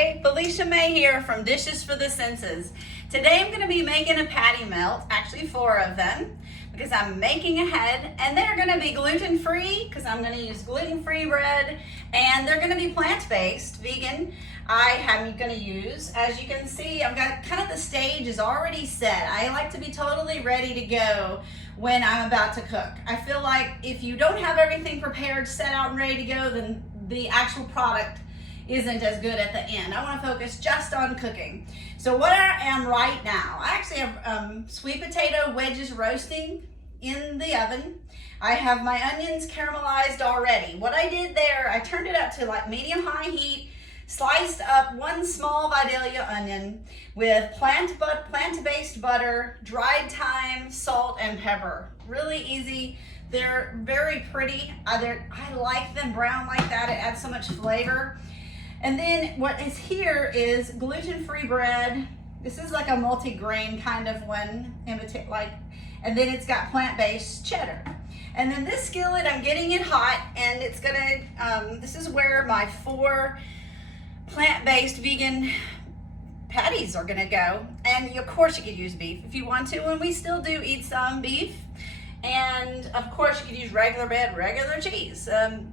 Hi, Felicia May here from Dishes for the Senses. Today I'm going to be making a patty melt, actually 4 of them, because I'm making ahead, and they're going to be gluten-free because I'm going to use gluten-free bread, and they're going to be plant-based, vegan. I'm going to use, as you can see, I've got kind of the stage is already set. I like to be totally ready to go when I'm about to cook. I feel like if you don't have everything prepared, set out and ready to go, then the actual product isn't as good at the end. I want to focus just on cooking. So what I am right now, I actually have sweet potato wedges roasting in the oven. I have my onions caramelized already. What I did there, I turned it up to like medium-high heat, sliced up 1 small Vidalia onion with plant-based butter, dried thyme, salt, and pepper. Really easy. They're very pretty. I like them brown like that. It adds so much flavor. And then what is here is gluten-free bread. This is like a multi-grain kind of one, and then it's got plant-based cheddar. And then this skillet, I'm getting it hot, and it's gonna, this is where my 4 plant-based vegan patties are gonna go. And of course you could use beef if you want to, and we still do eat some beef. And of course you could use regular bread, regular cheese.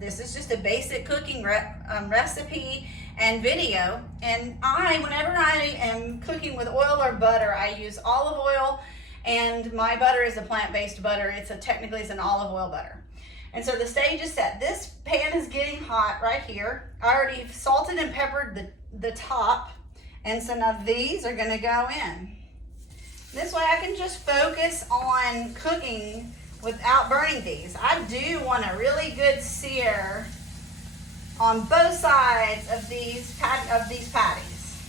This is just a basic cooking recipe and video. And whenever I am cooking with oil or butter, I use olive oil, and my butter is a plant-based butter. Technically it's an olive oil butter. And so the stage is set. This pan is getting hot right here. I already salted and peppered the top, and so now these are gonna go in. This way I can just focus on cooking without burning these. I do want a really good sear on both sides of these patties.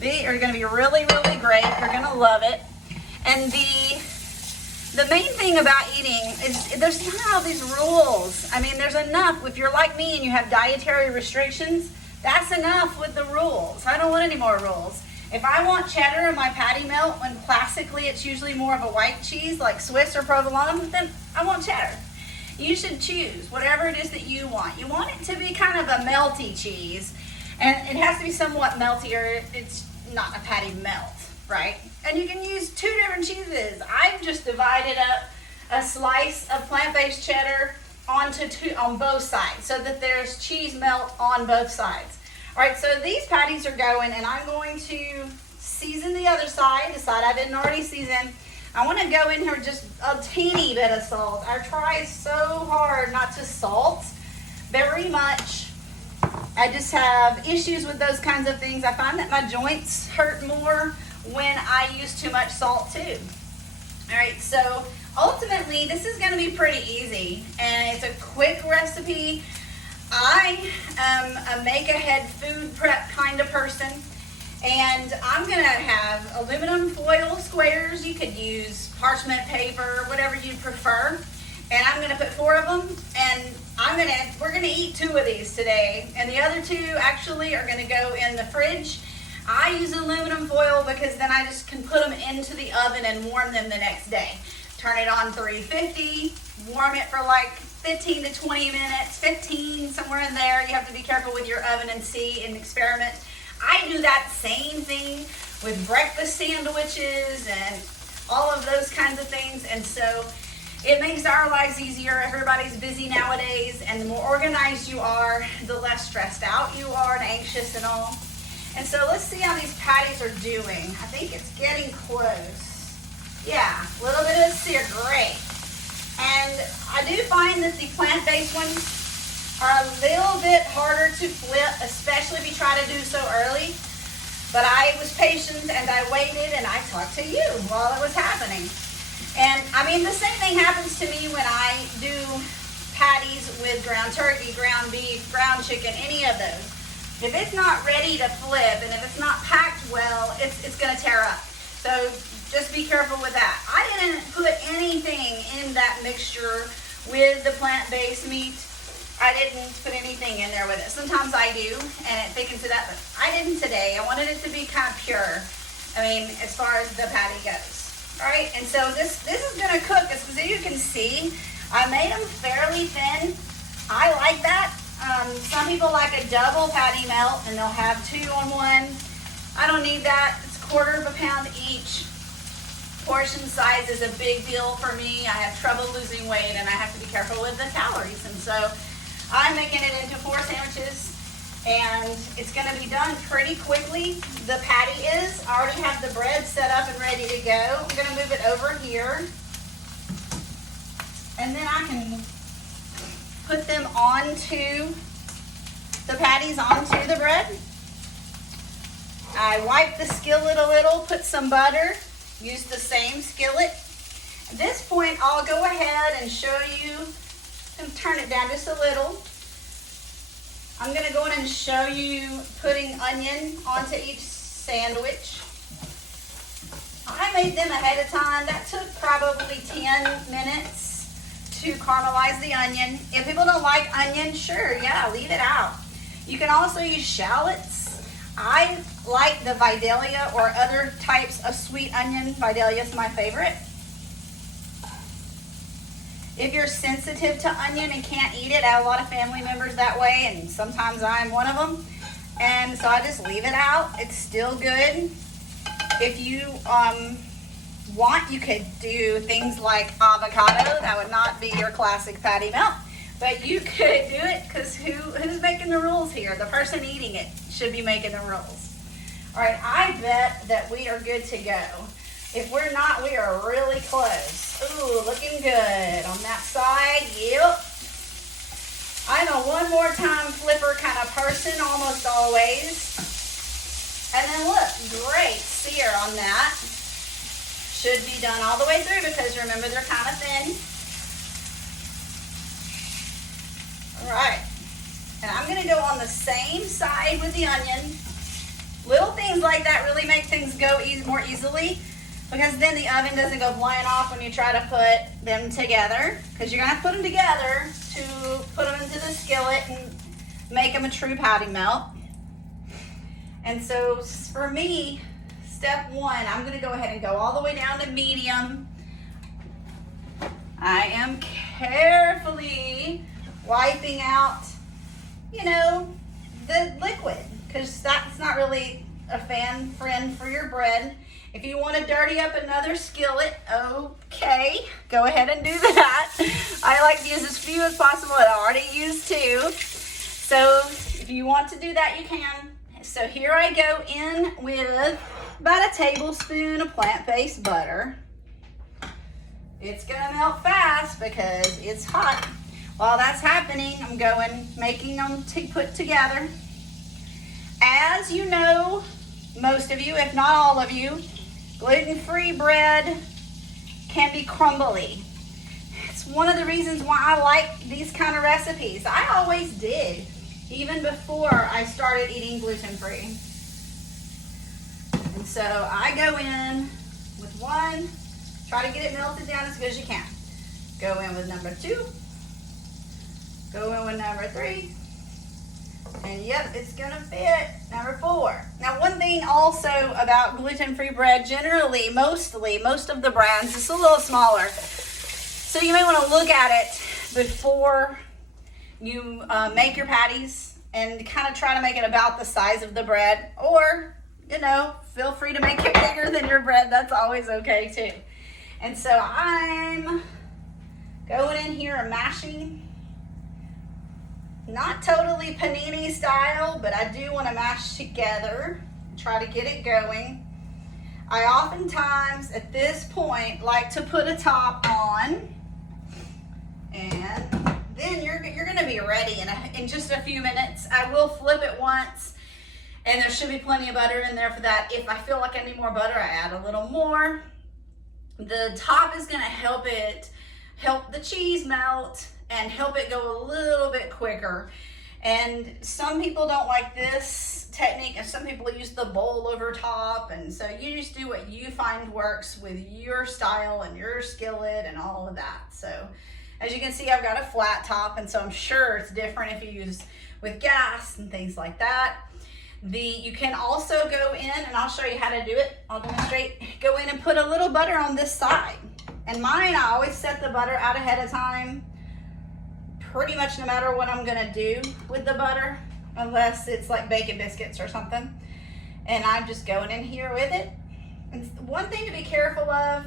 They are gonna be really, really great. You're gonna love it. And the main thing about eating is there's not all these rules. I mean, there's enough. If you're like me and you have dietary restrictions, that's enough with the rules. I don't want any more rules. If I want cheddar in my patty melt, when classically it's usually more of a white cheese like Swiss or provolone, then I want cheddar. You should choose whatever it is that you want. You want it to be kind of a melty cheese, and it has to be somewhat melty or it's not a patty melt, right? And you can use 2 different cheeses. I've just divided up a slice of plant-based cheddar on both sides so that there's cheese melt on both sides. All right, so these patties are going, and I'm going to season the other side, the side I didn't already season. I want to go in here with just a teeny bit of salt. I try so hard not to salt very much. I just have issues with those kinds of things. I find that my joints hurt more when I use too much salt too. All right, so ultimately this is going to be pretty easy, and it's a quick recipe. I am a make-ahead food prep kind of person, and I'm going to have aluminum foil squares. You could use parchment paper, whatever you prefer, and I'm going to put 4 of them, and we're going to eat 2 of these today, and the other 2 actually are going to go in the fridge. I use aluminum foil because then I just can put them into the oven and warm them the next day. Turn it on 350, warm it for like 15 to 20 minutes, 15, somewhere in there. You have to be careful with your oven and see and experiment. I do that same thing with breakfast sandwiches and all of those kinds of things. And so it makes our lives easier. Everybody's busy nowadays, and the more organized you are, the less stressed out you are and anxious and all. And so let's see how these patties are doing. I think it's getting close. Yeah, a little bit of sear, great. And I do find that the plant-based ones are a little bit harder to flip, especially if you try to do so early. But I was patient, and I waited, and I talked to you while it was happening. And I mean, the same thing happens to me when I do patties with ground turkey, ground beef, ground chicken, any of those. If it's not ready to flip, and if it's not packed well, it's gonna tear up. So just be careful with that. I didn't put anything in that mixture with the plant-based meat. I didn't put anything in there with it. Sometimes I do, and it thickens it up, but I didn't today. I wanted it to be kind of pure. I mean, as far as the patty goes. All right, and so this is gonna cook. As you can see, I made them fairly thin. I like that. Some people like a double patty melt and they'll have 2 on one. I don't need that. It's 1/4 of a pound each. Portion size is a big deal for me. I have trouble losing weight and I have to be careful with the calories. And so I'm making it into 4 sandwiches and it's gonna be done pretty quickly. The patty is. I already have the bread set up and ready to go. I'm gonna move it over here. And then I can put them onto, the patties onto the bread. I wipe the skillet a little, put some butter, use the same skillet. At this point, I'll go ahead and show you, and turn it down just a little. I'm gonna go in and show you putting onion onto each sandwich. I made them ahead of time. That took probably 10 minutes to caramelize the onion. If people don't like onion, sure, yeah, leave it out. You can also use shallots. I like the Vidalia or other types of sweet onion. Vidalia is my favorite. If you're sensitive to onion and can't eat it, I have a lot of family members that way, and sometimes I'm one of them. And so I just leave it out. It's still good. If you want, you could do things like avocado. That would not be your classic patty melt, but you could do it because who's making the rules here? The person eating it should be making the rules. All right, I bet that we are good to go. If we're not, we are really close. Ooh, looking good on that side. Yep. I'm a one more time flipper kind of person, almost always. And then look, great sear on that. Should be done all the way through because remember they're kind of thin. All right, and I'm gonna go on the same side with the onion. Little things like that really make things go more easily because then the oven doesn't go flying off when you try to put them together, because you're gonna have to put them together to put them into the skillet and make them a true patty melt. And so for me, step 1, I'm gonna go ahead and go all the way down to medium. I am carefully wiping out, the liquid, because that's not really a friend for your bread. If you want to dirty up another skillet, okay, go ahead and do that. I like to use as few as possible. I already used 2. So if you want to do that, you can. So here I go in with about a tablespoon of plant-based butter. It's gonna melt fast because it's hot. While that's happening, I'm making them to put together. As you know, most of you, if not all of you, gluten-free bread can be crumbly. It's one of the reasons why I like these kind of recipes. I always did, even before I started eating gluten-free. And so I go in with 1, try to get it melted down as good as you can. Go in with number 2, go in with number 3, and yep, it's gonna fit. Number 4. Now, one thing also about gluten-free bread, generally, most of the brands, it's a little smaller. So you may wanna look at it before you make your patties and kind of try to make it about the size of the bread, or, feel free to make it bigger than your bread. That's always okay too. And so I'm going in here and mashing. Not totally panini style, but I do want to mash together, try to get it going. I oftentimes at this point like to put a top on, and then you're going to be ready in just a few minutes. I will flip it once, and there should be plenty of butter in there for that. If I feel like I need more butter, I add a little more. The top is going to help the cheese melt and help it go a little bit quicker. And some people don't like this technique, and some people use the bowl over top, and so you just do what you find works with your style and your skillet and all of that. So as you can see, I've got a flat top, and so I'm sure it's different if you use with gas and things like that. You can also go in, and I'll show you how to do it. I'll demonstrate. Go in and put a little butter on this side. And mine, I always set the butter out ahead of time, pretty much no matter what I'm gonna do with the butter, unless it's like bacon biscuits or something. And I'm just going in here with it. And one thing to be careful of,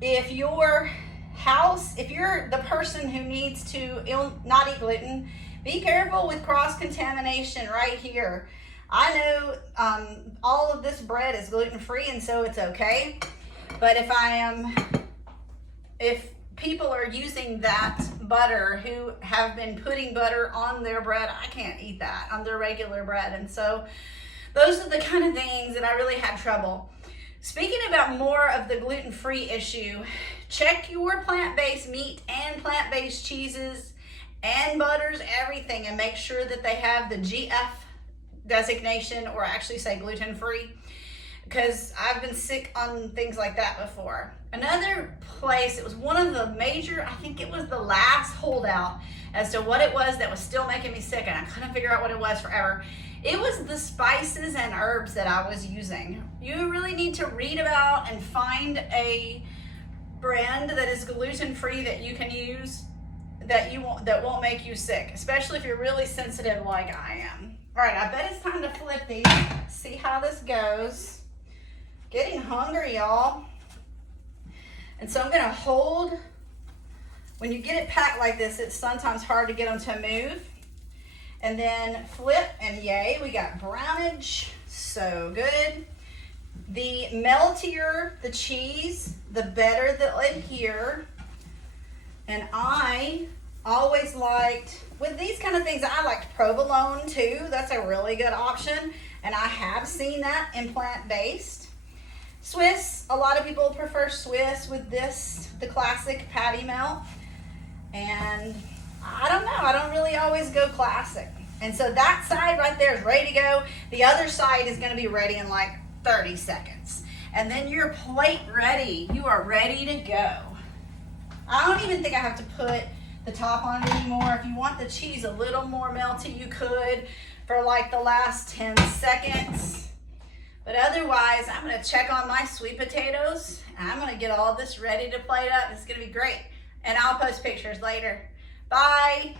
if your house, if you're the person who needs to not eat gluten, be careful with cross-contamination right here. I know all of this bread is gluten-free, and so it's okay. But if people are using that butter who have been putting butter on their bread, I can't eat that on their regular bread. And so those are the kind of things that I really had trouble. Speaking about more of the gluten-free issue, check your plant-based meat and plant-based cheeses and butters, everything, and make sure that they have the GF designation, or actually say gluten-free, because I've been sick on things like that before. Another place, it was one of the major, I think it was the last holdout as to what it was that was still making me sick, and I couldn't figure out what it was forever. It was the spices and herbs that I was using. You really need to read about and find a brand that is gluten-free that you can use that won't make you sick, especially if you're really sensitive like I am. All right, I bet it's time to flip these, see how this goes. Getting hungry, y'all. And so I'm gonna hold, when you get it packed like this, it's sometimes hard to get them to move. And then flip, and yay, we got brownage, so good. The meltier the cheese, the better they'll adhere. And I always liked, with these kind of things, I liked provolone too. That's a really good option. And I have seen that in plant-based. Swiss, a lot of people prefer Swiss with this, the classic patty melt. And I don't know, I don't really always go classic. And so that side right there is ready to go. The other side is gonna be ready in like 30 seconds. And then your plate ready. You are ready to go. I don't even think I have to put the top on it anymore. If you want the cheese a little more melty, you could for like the last 10 seconds. But otherwise, I'm gonna check on my sweet potatoes. And I'm gonna get all this ready to plate up. It's gonna be great. And I'll post pictures later. Bye.